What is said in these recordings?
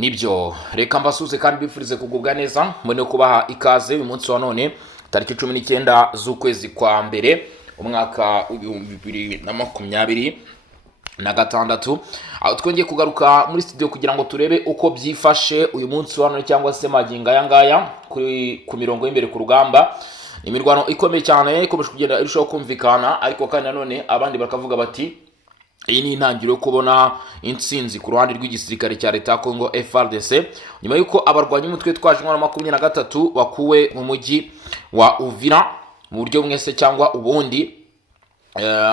nibyo reka mbasuze kandi bifurize kugubwa neza mbone kubaha ikaze uyu munsi wa none tariki 19 z'ukwezi kwa mbere umwaka w'2026 aho twongeye kugaruka muri studio kugira ngo turebe uko byifashe uyu munsi wa none cyangwa se maginga yangaya ku mirongo y'imbere ku rugamba. Imirwano ikomeye cyane ikomeje kugenda irushaho kumvikana, ariko kandi nanone abandi bakavuga bati iyi ni intangiriro yo kubona intsinzi ku ruhande rw'igisirikare cya leta ya Congo FARDC nyuma yuko abarwanyi umutwe twaje na 23 bakuwe mu mujyi wa Uvira mu buryo mwese cyangwa ubundi.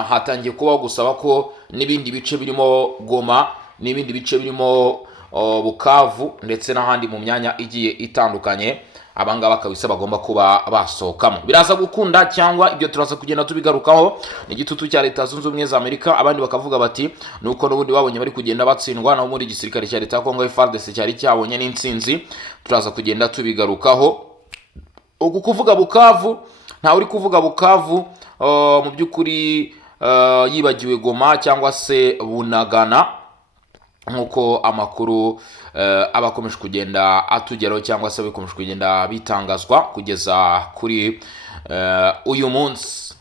Hatangiye kubaho gusaba ko n'ibindi bice birimo Goma n'ibindi bice birimo Bukavu ndetse n'ahandi mu myanya igiye itandukanye abangaba kabisa bagomba kuba basohokamo. Biraza gukunda cyangwa ibyo turaza kugenda tubigarukaho n'igitutu cya leta zunze ubumwe za Amerika. Abandi bakavuga bati nuko n'ubundi babonye bari kugenda batsindwa naho muri gisirikare cya leta ya Congo FARDC cyari cyabonye n'intsinzi. Turaza kugenda tubigarukaho. Ugu kuvuga Bukavu nta uri kuvuga Bukavu mu byukuri yibagiwe Goma cyangwa se Bunagana nkuko amakuru abakomeje kugenda atugeraho cyangwa se bikomeje kugenda bitangazwa kugeza kuri uyu munsi.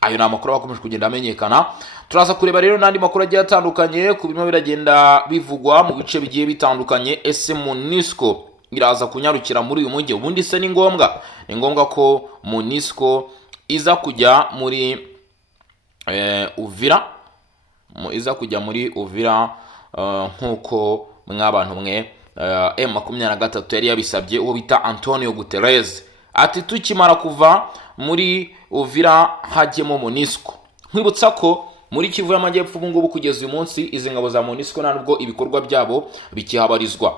Ayo ni amakuru abakomeje kugenda amenyekana. Turaza kureba rero n'andi makuru agiye atandukanye ku bimwe biragenda bivugwa mu bice bigiye bitandukanye. Ese MONUSCO iraza kunyarukira muri uyu mujyi? Ubundi se ni ngombwa ko MONUSCO iza kujya muri Uvira nkuko mwabantu mwe M23 yari yabisabye uwo bita Antonio Guterres ati tukimara kuva muri Uvira hajyemo MONUSCO. Nkwibutsa ko muri Kivu y'Amajyepfo ubu ngubu kugeza uyu munsi izi ngabo za MONUSCO ntabwo ibikorwa byabo bikihabarizwa.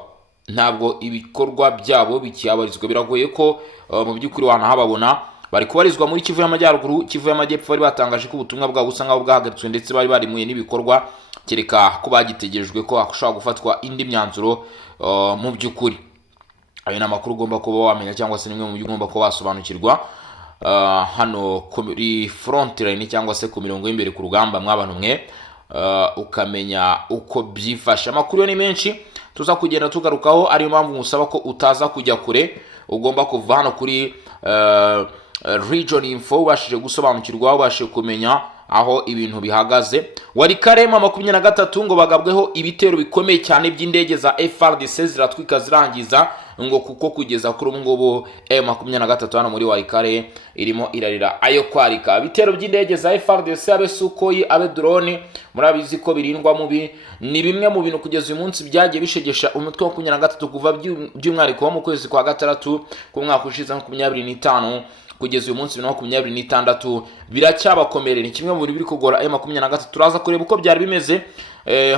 Biragoye ko mu by'ukuri wanahababona. Bari kubarizwa muri Kivu y'Amajyaruguru, Kivu y'Amajyepfo bari batangaje ko ubutumwa bwabo busa nkaho bwahagaritswe ndetse bari barimuye n'ibikorwa kereka ko bagitegerejwe ko ashobora gufatwa indi myanzuro mu by'ukuri. Ayo ni amakuru ugomba kuba wamenya cyangwa se nimwe mu byo ugomba kuba wasobanukirwa hano kuri front line cyangwa se ku mirongo y'imbere ku rugamba mwabantu mwe ukamenya uko byifashe. Amakuru yo ni menshi tuza kugenda tugarukaho, ari mpamvu musaba ko utaza kujya kure, ugomba kuva hano kuri Region Info ubashije gusobanukirwa, ubashije kumenya aho ibintu bihagaze. Wari Karema 23 ngo bagabweho ibitero bikomeye cyane by'indege za FARDC ziratwika zirangiza ngo kuko kugeza kuri ngubu M23 hano muri Waikare irimo irarira ayo kwarika. Ibitero by'indege za FARDC abe Sukhoi abe drone murabizi ko birindwa mubi ni bimwe mu bintu kugeza uyu munsi byagiye bishegesha umutwe wa 23 kuva by'umwariko mu kwezi kwa gatandatu ku mwaka ushize 2025 kugeza uyu munsi 2026 biracyabakomerera. Ni kimwe mu bintu biri kugora M23. Turaza kureba uko byari bimeze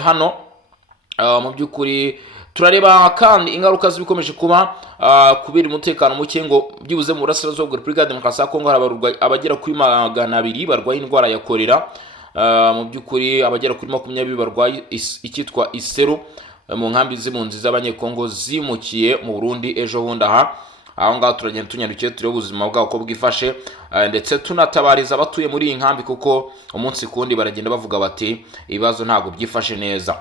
hano mu by'ukuri. Turareba kandi ingaruka zibikomeje kuba kubera umutekano muke ngo byibuze mu burasirazuba bwa Repubulika ya Demokarasi ya Kongo abagera kuri 200 barwaye indwara ya kolera. Mu by'ukuri abagera kuri 20 barwaye ikitwa iseru mu nkambi z'impunzi z'abanyekongo zimukiye mu Burundi ejo bundi aho ngaho turagenda tunyarukiye turebe ubuzima bwabo ko bwifashe ndetse tunatabariza abatuye muri iyi nkambi kuko umunsi kundi baragenda bavuga bati ibibazo ntago byifashe neza.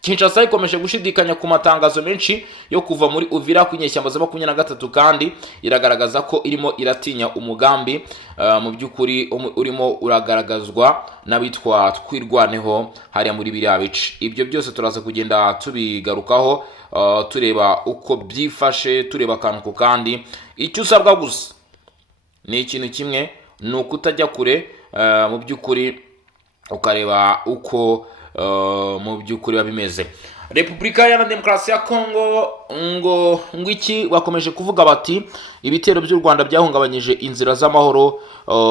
Kinshasa ikomeje gushidikanya ku matangazo menshi yo kuva muri Uvira ku inyeshyamba za 23 kandi iragaragaza ko irimo iratinya umugambi mu by'ukuri urimo uragaragazwa n'abitwa twirwaneho hariya muri biriya bice. Ibyo byose turaza kugenda tubigarukaho tureba uko byifashe, tureba akantu ku kandi. Icyo usabwa gusa ni ikintu kimwe, ni ukutajya kure mu by'ukuri ukareba uko mu by'ukuri babimeze. Repubulika ya Demokarasi ya Kongo ngo iki bakomeje kuvuga bati ibitero by'u Rwanda byahungabanyije inzira z'amahoro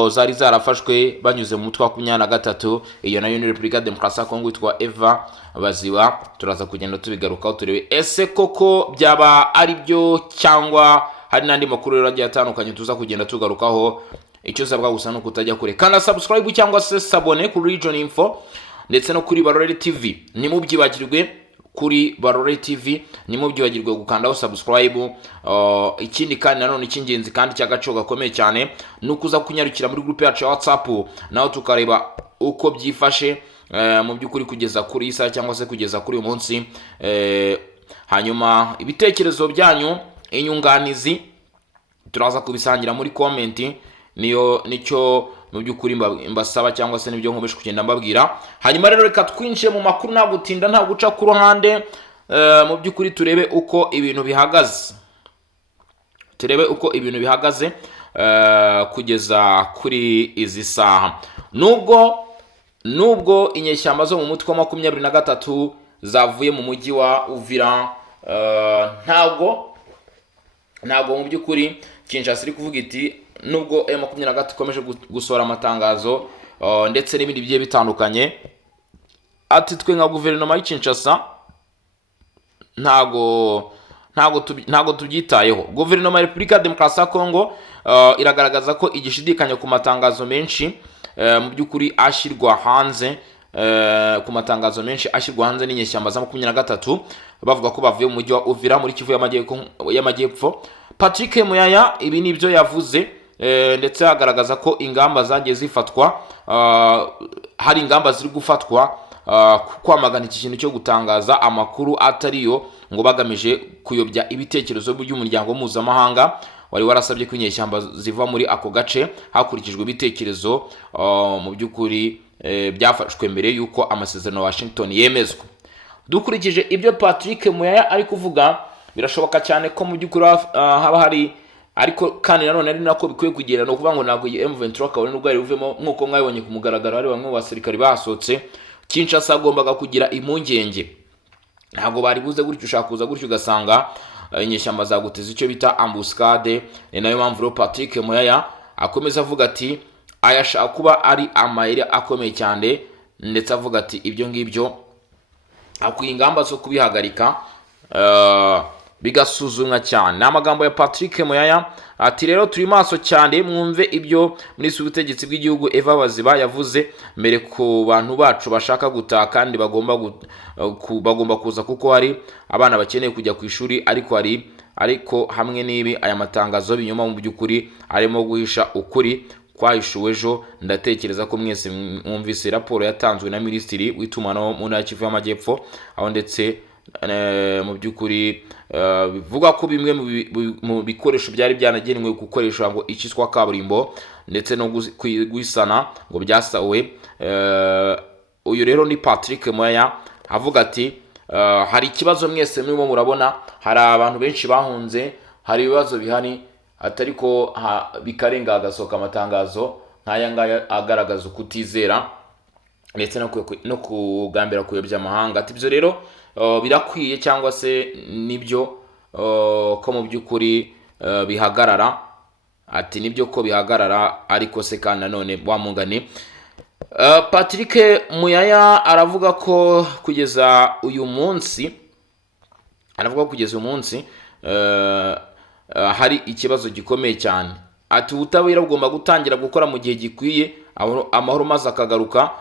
zari zarafashwe banyuze mu mutwe wa 23. Iyo nayo ni Repubulika ya Demokarasi ya Kongo yitwa Eva Baziba. Turaza kugenda tubigarukaho turebe ese koko byaba ari byo cyangwa hari n'andi makuru rero agiye atandukanye tuza kugenda tugarukaho. Icyo usabwa gusa no kutajya kure, kana subscribe cyangwa se sabone kuri Region Info ndetse no kuri Barore TV. Nimubyibagirwe kuri Barore TV, nimubyibagirwe gukandaho subscribe. Ikindi kandi nanone cy'ingenzi kandi cy'agaco gakomeye cyane nukuza kunyarukira muri group yacu ya WhatsApp naho tukareba uko byifashe mu by'ukuri kugeza kuri isa cyangwa se kugeza kuri uyu munsi hanyuma ibitekerezo byanyu, inyunganizi turaza kubisangira muri komenti, nicyo mu by'ukuri mbasaba cyangwa se nibyo nkomeje kugenda mbabwira. Hanyuma rero reka twinjiye mu makuru, nta gutinda nta guca ku ruhande. Mu by'ukuri turebe uko ibintu bihagaze kugeza kuri izi saha. Nubwo inyeshyamba zo mu mutwe wa 23 zavuye mu mujyi wa Uvira, ntabwo mu by'ukuri Kinshasa iri kuvuga iti nubwo M23 ikomeje gusohora amatangazo ndetse n'ibindi bigiye bitandukanye, ati twe nka guverinoma ya Kinshasa ntago tubyitayeho. Guverinoma ya Repubulika ya Demokarasi ya Kongo iragaragaza ko igishidikanya ku matangazo menshi mu by'ukuri ashyirwa hanze, n'inyeshyamba za 23 bavuga ko bavuye mu mujyi wa Uvira muri Kivu y'Amajyepfo. Patrick Muyaya ibi nibyo yavuze, ndetse agaragaza ko ingamba zagiye zifatwa, hari ingamba ziri gufatwa kwamagana iki kintu cyo gutangaza amakuru atariyo, ngo bagamije kuyobya ibitekerezo by'umuryango mpuzamahanga wari warasabye ko inyeshyamba ziva muri ako gace hakurikijwe ibitekerezo mu by'ukuri byafashwe mbere y'uko amasezerano ya Washington yemezwa. Dukurikije ibyo Patrick Muyaya ari kuvuga, birashoboka cyane ko mu by'ukuri haba hari, ariko kandi nanone ari nako bikwiye kugera, no kuvuga ngo ntabwo M23 kabone n'ubwo yari uvemo nk'uko mwabonye ku mugaragaro hari bamwe mu basirikari basohotse. Kinshasa agombaga kugira impungenge, ntabwo bari buze gutyo ushaka kuza gutyo ugasanga inyeshyamba zaguteza icyo bita ambuscade. Ni nayo mpamvu rero Patrick Muyaya akomeza avuga ati ayashaka kuba ari amayeri akomeye cyane, ndetse avuga ati ibyo ngibyo akwiye ingamba zo kubihagarika bigasuzumwa cyane. Ni amagambo ya Patrick Muyaya. Ati rero turi maso cyane, mwumve ibyo Minisitiri w'Ubutegetsi bw'Igihugu Eva Baziba yavuze mbere ku bantu bacu bashaka gutaha kandi bagomba kuza, kuko hari abana bakeneye kujya ku ishuri, ariko hamwe n'ibi aya matangazo binyuma mu by'ukuri arimo guhisha ukuri kwahishuwe ejo. Ndatekereza ko mwese mwumvise raporo yatanzwe na Minisitiri w'itumanaho mu ntara ya Kivu y'Amajyepfo, aho ndetse mu by'ukuri bivuga ko bimwe mu bikoresho byari byanagenewe gukoresha ngo ikiswa kaburimbo ndetse no guisana ngo byasawe. Uyu rero ni Patrick Muyaya avuga ati hari ikibazo mwese murimo murabona, hari abantu benshi bahunze, hari ibibazo bihari, atariko bikarenga agasohoka amatangazo nk'aya ngaya agaragaza ukutizera ndetse no kugambira kuyobya amahanga. Ati ibyo rero birakwiye cyangwa se nibyo ko mu by'ukuri bihagarara. Ati nibyo ko bihagarara, ariko se kandi nanone wamungane. Patrick Muyaya aravuga ko kugeza uyu munsi hari ikibazo gikomeye cyane. Ati ubutabera bugomba gutangira gukora mu gihe gikwiye, amahoro maze akagaruka.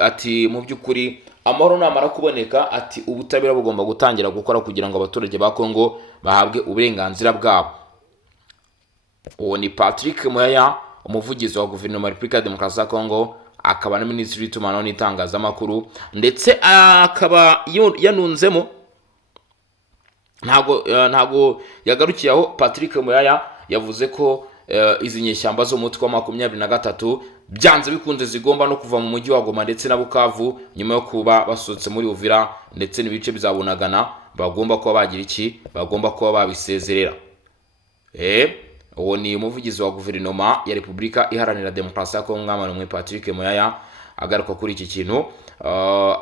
Ati mu by'ukuri amahoro namara kuboneka, ati ubutabera bugomba gutangira gukora kugira ngo abaturage ba Kongo bahabwe uburenganzira bwabo. Uwo ni Patrick Muyaya, umuvugizi wa guverinoma ya Repubulika ya Demokarasi ya Kongo, akaba na Minisitiri w'itumanaho n'itangazamakuru, ndetse akaba yanunzemo. Ntago yagarukiye aho. Patrick Muyaya yavuze ko izi nyeshyamba zo mu mutwe wa 23 byanze bikunze zigomba no kuva mu mujyi wa Goma ndetse na Bukavu nyuma yo kuba basotse muri Uvira ndetse n'ibice bizabonagana. Bagomba kuba bagira iki, bagomba kuba babisezerera. Uwo ni umuvugizi wa guverinoma ya Repubulika Iharanira Demokarasi ya Kongo mwamwe Patrick Muyaya agaruka kuri iki kintu.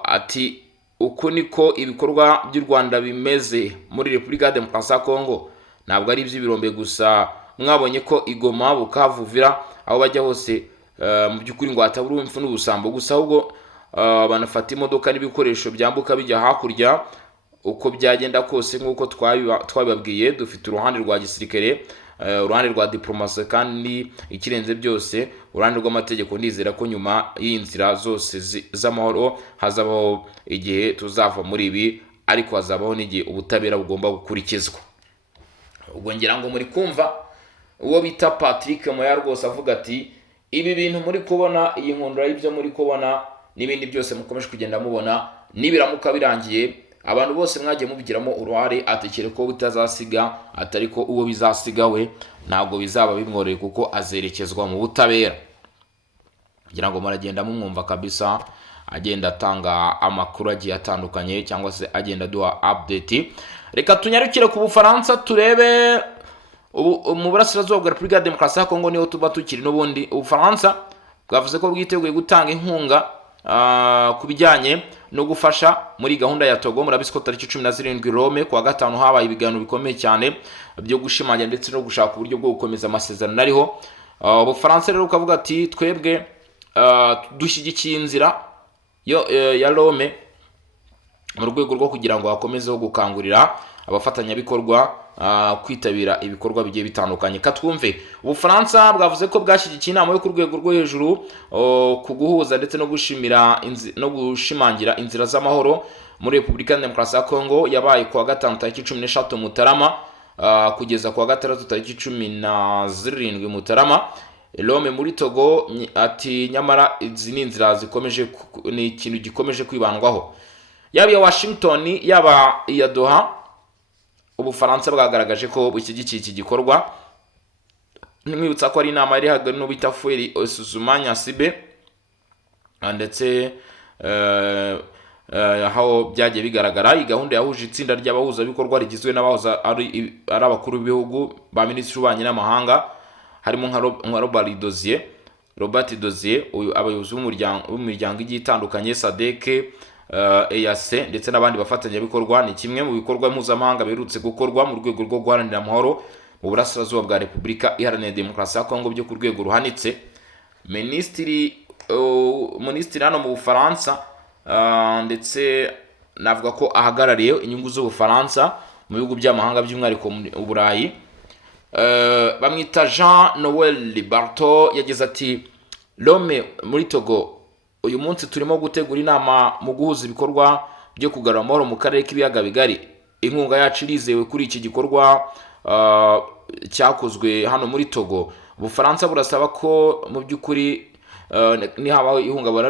Ati uko niko ibikorwa by'u Rwanda bimeze muri Repubulika ya Demokarasi ya Kongo, ntabwo ari iby'ibirombe gusa. Mwabonye ko Igoma, Bukavu, Uvira aho bajya hose mu by'ukuri ngo hatabura impfu n'ubusambo gusa, ahubwo banafata imodoka n'ibikoresho byambuka bijya hakurya. Uko byagenda kose nk'uko twabibabwiye, dufite uruhande rwa gisirikare, uruhande rwa diplomasi, kandi ikirenze byose uruhande rw'amategeko. Ndizera ko nyuma y'inzira zose z'amahoro hazabaho igihe tuzava muri ibi, ariko hazabaho n'igihe ubutabera bugomba gukurikizwa. Ubwo ngira ngo muri kumva uwo bita Patrick Muyaya rwose avuga ati ibi bintu muri kubona, iyi nkundura y'ibyo muri kubona n'ibindi byose mukomeje kugenda mubona, nibiramuka birangiye abantu bose mwagiye mubigiramo uruhare, atekere ko bitazasiga atari ko uwo bizasiga we ntabwo bizaba bimworeye kuko azerekezwa mu butabera. kugira ngo muragenda mumwumva kabisa agenda atanga amakuru agiye atandukanye cyangwa se agenda duha update. Reka tunyarukire ku Bufaransa turebe mu burasirazuba bwa Repubulika ya Demokarasi ya Kongo niho tuba tukiri n'ubundi. Ubufaransa bwavuze ko bwiteguye gutanga inkunga ku bijyanye no gufasha muri gahunda ya Togo. Murabisi ko tariki 17 Rome kuwa gatanu habaye ibiganiro bikomeye cyane byo gushimangira ndetse no gushaka uburyo bwo gukomeza amasezerano ariho. Ubufaransa rero ukavuga ati twebwe dushyigikiye inzira ya Rome mu rwego rwo kugira ngo hakomezeho gukangurira abafatanyabikorwa kwitabira ibikorwa bigiye bitandukanye. Katwumve Ubufaransa bwavuze ko bwashyigikiye inama yo ku rwego rwo hejuru ku guhuza ndetse no gushimangira inzira z'amahoro muri Repubulika ya Demokarasi ya Kongo yabaye kuwa gatanu tariki 13 Mutarama kugeza kuwa gatandatu tariki 17 Mutarama. Rome muri Togo ati nyamara izi ni inzira zikomeje ni ikintu gikomeje kwibandwaho. Yaba ya Washington yaba iya Doha, Ubufaransa bwagaragaje ko bushyigikiye iki gikorwa. Nimwibutsa ko ari inama yari hagari no bita Fueri Osuzumanya Sibe ndetse aho byagiye bigaragara. Iyi gahunda yahuje itsinda ry'abahuza bikorwa rigizwe n'abahuza ari abakuru b'ibihugu ba minisitiri w'ububanyi n'amahanga harimo nka Robert Dozier abayobozi b'umuryango igiye itandukanye SADC, EAC ndetse n'abandi bafatanyabikorwa. Ni kimwe mu bikorwa mpuzamahanga biherutse gukorwa mu rwego rwo guharanira amahoro mu burasirazuba bwa Repubulika Iharanira Demokarasi ya Kongo byo ku rwego ruhanitse. Minisitiri hano mu Bufaransa ndetse navuga ko ahagarariye inyungu z'Ubufaransa mu bihugu by'amahanga by'umwihariko mu Burayi, bamwita Jean Noel Barto yagize ati Rome muri Togo uyu munsi turimo gutegura inama mu guhuza ibikorwa byo kugarura amahoro mu karere k'ibiyaga bigari. Inkunga yacu irizewe kuri iki gikorwa cyakozwe hano muri Togo. Ubufaransa burasaba ko mu by'ukuri nihabaho ihungabana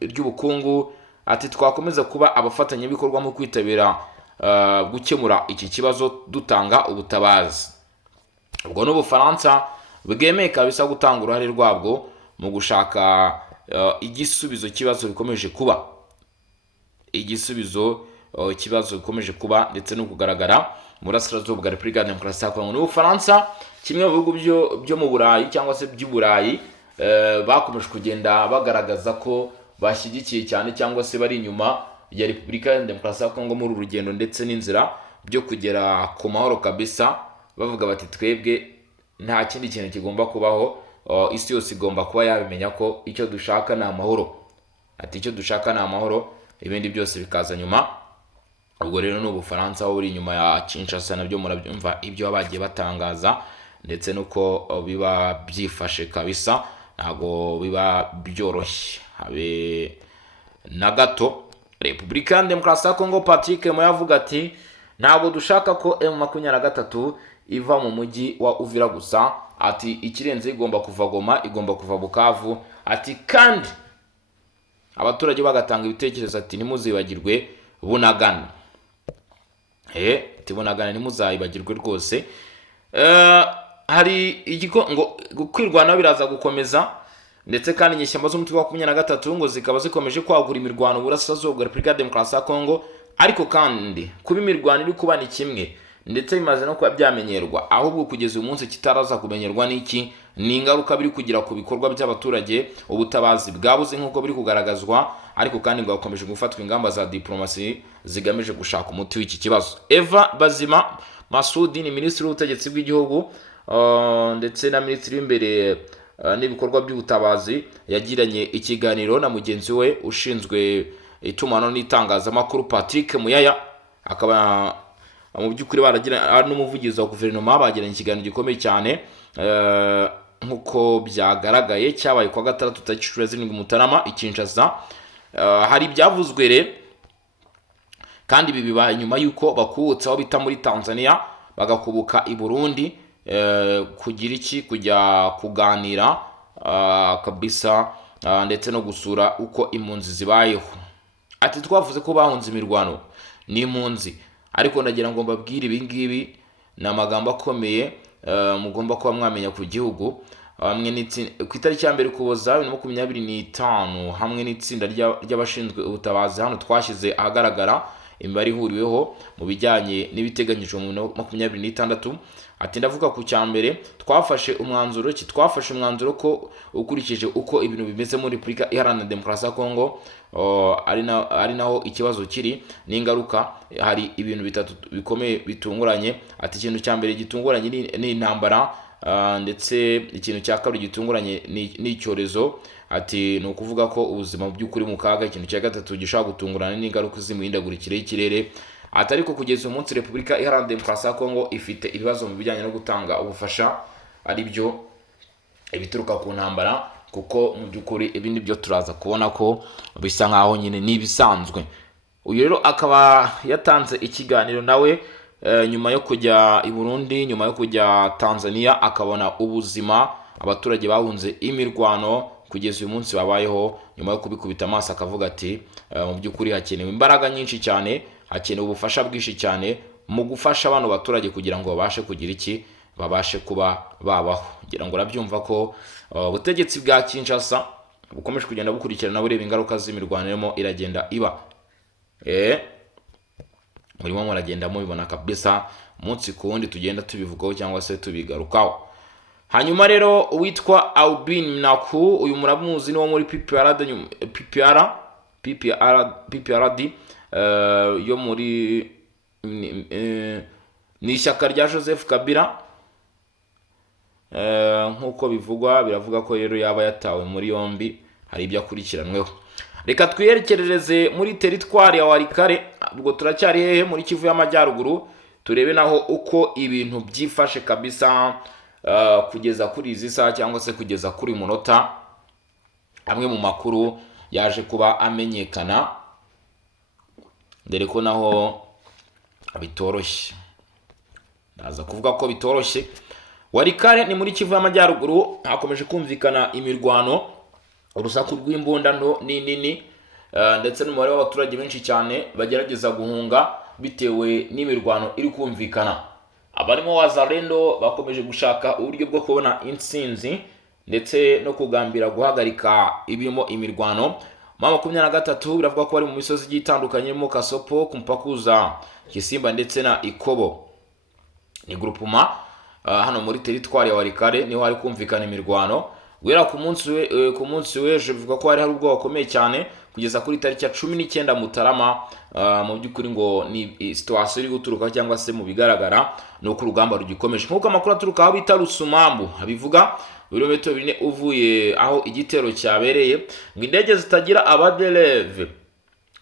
ry'ubukungu ati twakomeza kuba abafatanyabikorwa mu kwitabira gukemura iki kibazo dutanga ubutabazi. Ubwo n'Ubufaransa bwemeye kabisa gutanga uruhare rwabwo mu gushaka igisubizo kibazo bikomeje kuba ndetse no kugaragara mu burasirazuba bwa Repubulika ya Demokarasi ya Kongo. N'Ubufaransa kimwe mu bihugu byo mu Burayi cyangwa se by'Uburayi bakomeje kugenda bagaragaza ko bashyigikiye cyane cyangwa se bari inyuma ya Repubulika ya Demokarasi ya Kongo muri urugendo ndetse n'inzira byo kugera ku mahoro kabisa. Bavuga bati twebwe nta kindi kintu kigomba kubaho, isi yose igomba kuba yabimenya ko icyo dushaka ni amahoro. Ati icyo dushaka ni amahoro, ibindi byose bikaza nyuma. Ubwo rero n'Ubufaransa aho buri inyuma ya Kinshasa nabyo murabyumva ibyo bagiye batangaza ndetse nuko biba byifashe kabisa, ntago biba byoroshye habe na gato. Repubulika ya Demokarasi ya Kongo Patrick Moya avuga ati ntabwo dushaka ko M23 iva mu mujyi wa Uvira gusa. Ati ikirenze igomba kuva Goma, igomba kuva Bukavu. Ati kandi abaturage bagatanga ibitekerezo ati nimuzibagirwe Bunagana. Bunagana nimuzayibagirwe rwose. Hari ngo kwirwana biraza gukomeza ndetse kandi inyeshyamba z'umutwe wa 23 ngo zikaba zikomeje kwagura imirwano burasirazuba bwa Repubulika ya Demokarasi ya Kongo. Ariko kandi kuba imirwano iri kuba ni kimwe ndetse bimaze no kuba byamenyerwa, ahubwo kugeza uyu munsi kitaraza kumenyerwa n'iki ni ingaruka biri kugira ku bikorwa by'abaturage. Ubutabazi bwabuze nk'uko biri kugaragazwa, ariko kandi ngo hakomeje gufatwa ingamba za diplomasi zigamije gushaka umuti w'iki kibazo. Eva Bazima Masudi ni minisitiri w'ubutegetsi bw'igihugu ndetse na minisitiri w'imbere n'ibikorwa by'ubutabazi yagiranye ikiganiro na mugenzi we ushinzwe itumanaho n'itangazamakuru Patrick Muyaya. Akaba mu by'ukuri baragira n'umuvugizi wa guverinoma bagiranye ikiganiro gikomeye cyane nk'uko byagaragaye cyabaye kwa gatandatu tariki 17 Mutarama i Kinshasa. Hari ibyavuzwe re kandi ibi bibaye nyuma yuko bakubutse aho bita muri Tanzania bagakubuka i Burundi kujya kuganira kabisa ndetse no gusura uko impunzi zibayeho. ati twavuze ko bahunze imirwano n'impunzi, ariko ndagira ngo mbabwire ibi ngibi ni amagambo akomeye mugomba kuba mwamenya ku gihugu. Ku itariki ya mbere Ukuboza 2025 hamwe n'itsinda ry'abashinzwe ubutabazi hano twashyize ahagaragara imibare ihuriweho mu bijyanye n'ibiteganyijwe mu 2026. Ati ndavuga ku cya mbere, twafashe umwanzuro ko ukurikije uko ibintu bimeze muri Repubulika Iharanira Demokarasi ya Kongo, ari naho ikibazo kiri n'ingaruka. Hari ibintu bitatu bikomeye bitunguranye. Ati ikintu cya mbere gitunguranye ni intambara, ndetse ikintu cya kabiri gitunguranye ni icyorezo. Ati ni ukuvuga ko ubuzima by'ukuri mu kaga. Ikintu cya gatatu gishobora gutungurana n'ingaruka z'imihindagurikire y'ikirere. Ati ariko kugeza umunsi Repubulika Iharanira Demokarasi ya Kongo ifite ibibazo mu bijyanye no gutanga ubufasha, ari byo ibituruka ku ntambara, kuko mu by'ukuri ibindi byo turaza kubona ko bisa nkaho nyine n'ibisanzwe. Uyu rero akaba yatanze ikiganiro nawe nyuma yo kujya i Burundi, nyuma yo kujya Tanzania, akabona ubuzima abaturage bahunze imirwano kugeza uyu munsi babayeho. Nyuma yo kubikubita amaso akavuga ati mu by'ukuri hakenewe imbaraga nyinshi cyane, hakenewe ubufasha bwinshi cyane mu gufasha abantu baturage kugira ngo babashe kugira iki, babashe kuba babaho. Ngira ngo urabyumva ko ubutegetsi bwa Kinshasa bukomeje kugenda bukurikirana bureba ingaruka z'imirwano irimo iragenda iba. Murimo muragenda mubibona kabisa umunsi ku wundi tugenda tubivugaho cyangwa se tubigarukaho. Hanyuma rero uwitwa Albin Naku, uyu muramuzi ni wo muri PPRD yo muri ni ishyaka rya Joseph Kabila. Nk'uko biravuga ko rero yaba yatawe muri yombi, hari ibyo akurikiranweho. Reka twiyerekereze muri teritwari ya Walikale, ubwo turacyari hehe muri Kivu y'Amajyaruguru, turebe naho uko ibintu byifashe kabisa kugeza kuri izi saha cyangwa se kugeza kuri munota. Amwe mu makuru yaje kuba amenyekana, dore ko naho bitoroshye, ndaza kuvuga ko bitoroshye. Walikale ni muri Kivu y'Amajyaruguru, hakomeje kumvikana imirwano, urusaku rw'imbunda nto n'inini, ndetse n'umubare w'abaturage benshi cyane bagerageza guhunga bitewe n'imirwano iri kumvikana. Abarimo wazalendo bakomeje gushaka uburyo bwo kubona intsinzi ndetse no kugambira guhagarika ibirimo imirwano. 23 biravuga ko bari mu misozi igiye itandukanye mu Kasopo, ku mupaka uza Kisimba ndetse na Ikobo. Ni groupement hano muri teritwari ya Walikale niho hari kumvikana imirwano. Guhera ku munsi w'ejo bivuga ko hari ubwoba bukomeye cyane kugeza kuri tariki ya 19 Mutarama. Mu by'ukuri ngo ni situation iri guturuka cyangwa se mu bigaragara no ku rugamba rugikomeje. Nkuko amakuru aturuka aho bita Rusumambu abivuga, ibirometero 4 uvuye aho igitero cyabereye, ngo indege zitagira abadereve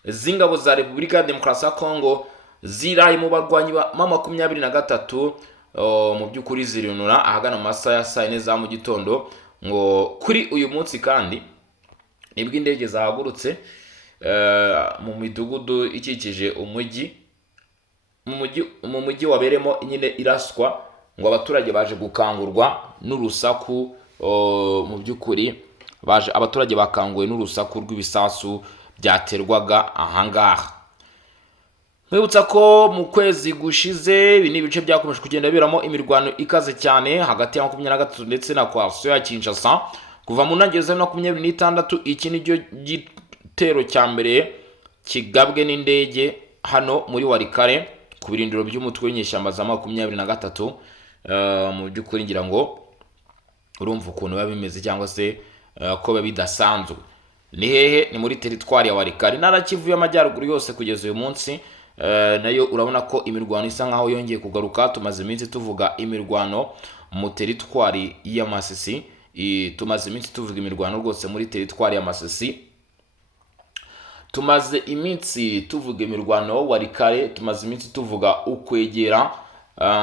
z'ingabo za Repubulika ya Demokarasi ya Kongo ziraye mu barwanyi ba 23 mu by'ukuri zirinura ahagana mu masaha ya saa 4 za mu gitondo. Ngo kuri uyu munsi kandi nibwo indege zahagurutse mu midugudu ikikije mu mujyi waberemo nyine iraswa. Ngo abaturage baje gukangurwa n'urusaku, mu by'ukuri abaturage bakanguwe n'urusaku rw'ibisasu byaterwaga ahangaha. Mwibutsa ko mu kwezi gushize ibi ni ibice byakomeje kugenda biramo imirwano ikaze cyane hagati ya 23 ndetse na coalition ya Kinshasa kuva mu ntangiriro za 2026. Iki ni cyo gitero cya mbere kigabwe n'indege hano muri Walikale ku birindiro by'umutwe w'inyeshyamba za 23. Mu by'ukuri ngira ngo urumva ukuntu biba bimeze cyangwa se ko biba bidasanzwe. Ni hehe? Ni muri teritwari ya Walikale, ntara Kivu y'Amajyaruguru yose kugeza uyu munsi. Nayo urabona ko imirwano isa nkaho yongeye kugaruka. Tumaze iminsi tuvuga imirwano mu teritwari ya Masisi, tumaze iminsi tuvuga imirwano rwose muri teritwari ya Masisi, tumaze iminsi tuvuga imirwano Walikale, tumaze iminsi tuvuga ukwegera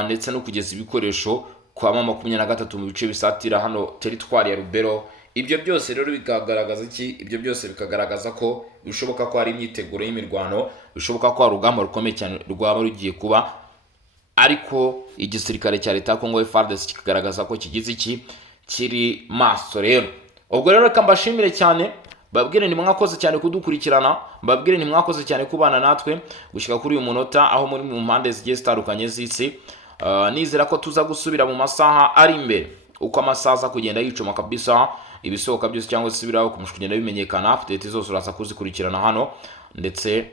ndetse no kugeza ibikoresho kwa 23 mu bice bisatira hano teritwari ya Rubero. Ibyo byose rero bikagaragaza iki? Ibyo byose bikagaragaza ko bishoboka ko hari imyiteguro y'imirwano, bishoboka ko hari urugamba rukomeye cyane rwaba rugiye kuba. Ariko igisirikare cya leta ya Kongo FARDC kikagaragaza ko kigize iki, kiri maso rero. Ubwo rero reka mbashimire cyane babwire ni mwakoze cyane kudukurikirana, babwire ni mwakoze cyane kubana natwe gushika kuri uyu munota aho muri mu mpande zigiye zitandukanye z'isi. Nizera ko tuza gusubira mu masaha ari imbere uko amasaha kugenda yicuma kabisa, ibisohoka byose cyangwa se biraho kumusha kugenda bimenyekana, update zose uraza kuzikurikirana hano, ndetse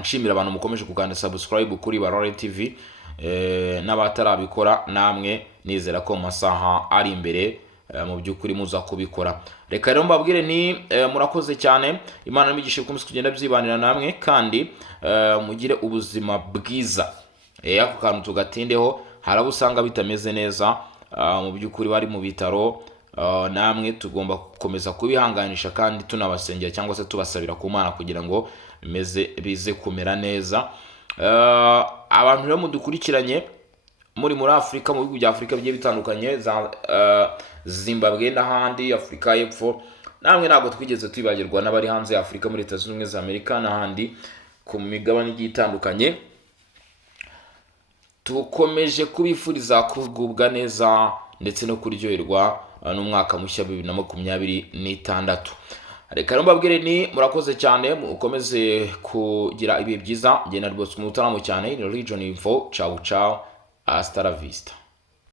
nshimira abantu mukomeje kuganda subscribe kuri Barore TV, n'abatarabikora namwe nizera ko mu masaha ari imbere mu byukuri muza kubikora. Reka rero mbabwire ni murakoze cyane, Imana n'imigisha ikomeze kugenda byibanira namwe, kandi mugire ubuzima bwiza. Ako kantu tugatindeho, harabo usanga bitameze neza mu byukuri bari mu bitaro, namwe tugomba gukomeza kubihanganisha kandi tunabasengera cyangwa se tubasabira ku Mana kugira ngo bize kumera neza. Abantu rero mudukurikiranye muri Afrika, mu bihugu bya Afrika bigiye bitandukanye, za Zimbabwe n'ahandi, Afrika y'Epfo, namwe ntabwo twigeze twibagirwa n'abari hanze ya Afrika, muri Leta Zunze Ubumwe za Amerika n'ahandi ku migabane igiye itandukanye. Tukomeje kubifuriza kugubwa neza ndetse no kuryoherwa n'umwaka mushya 2026. Reka rero mbabwire ni murakoze cyane, mukomeze kugira ibihe byiza. Genda rwose mu mutaramo cyane, Religion Info. Ciao ciao, hasta la vista.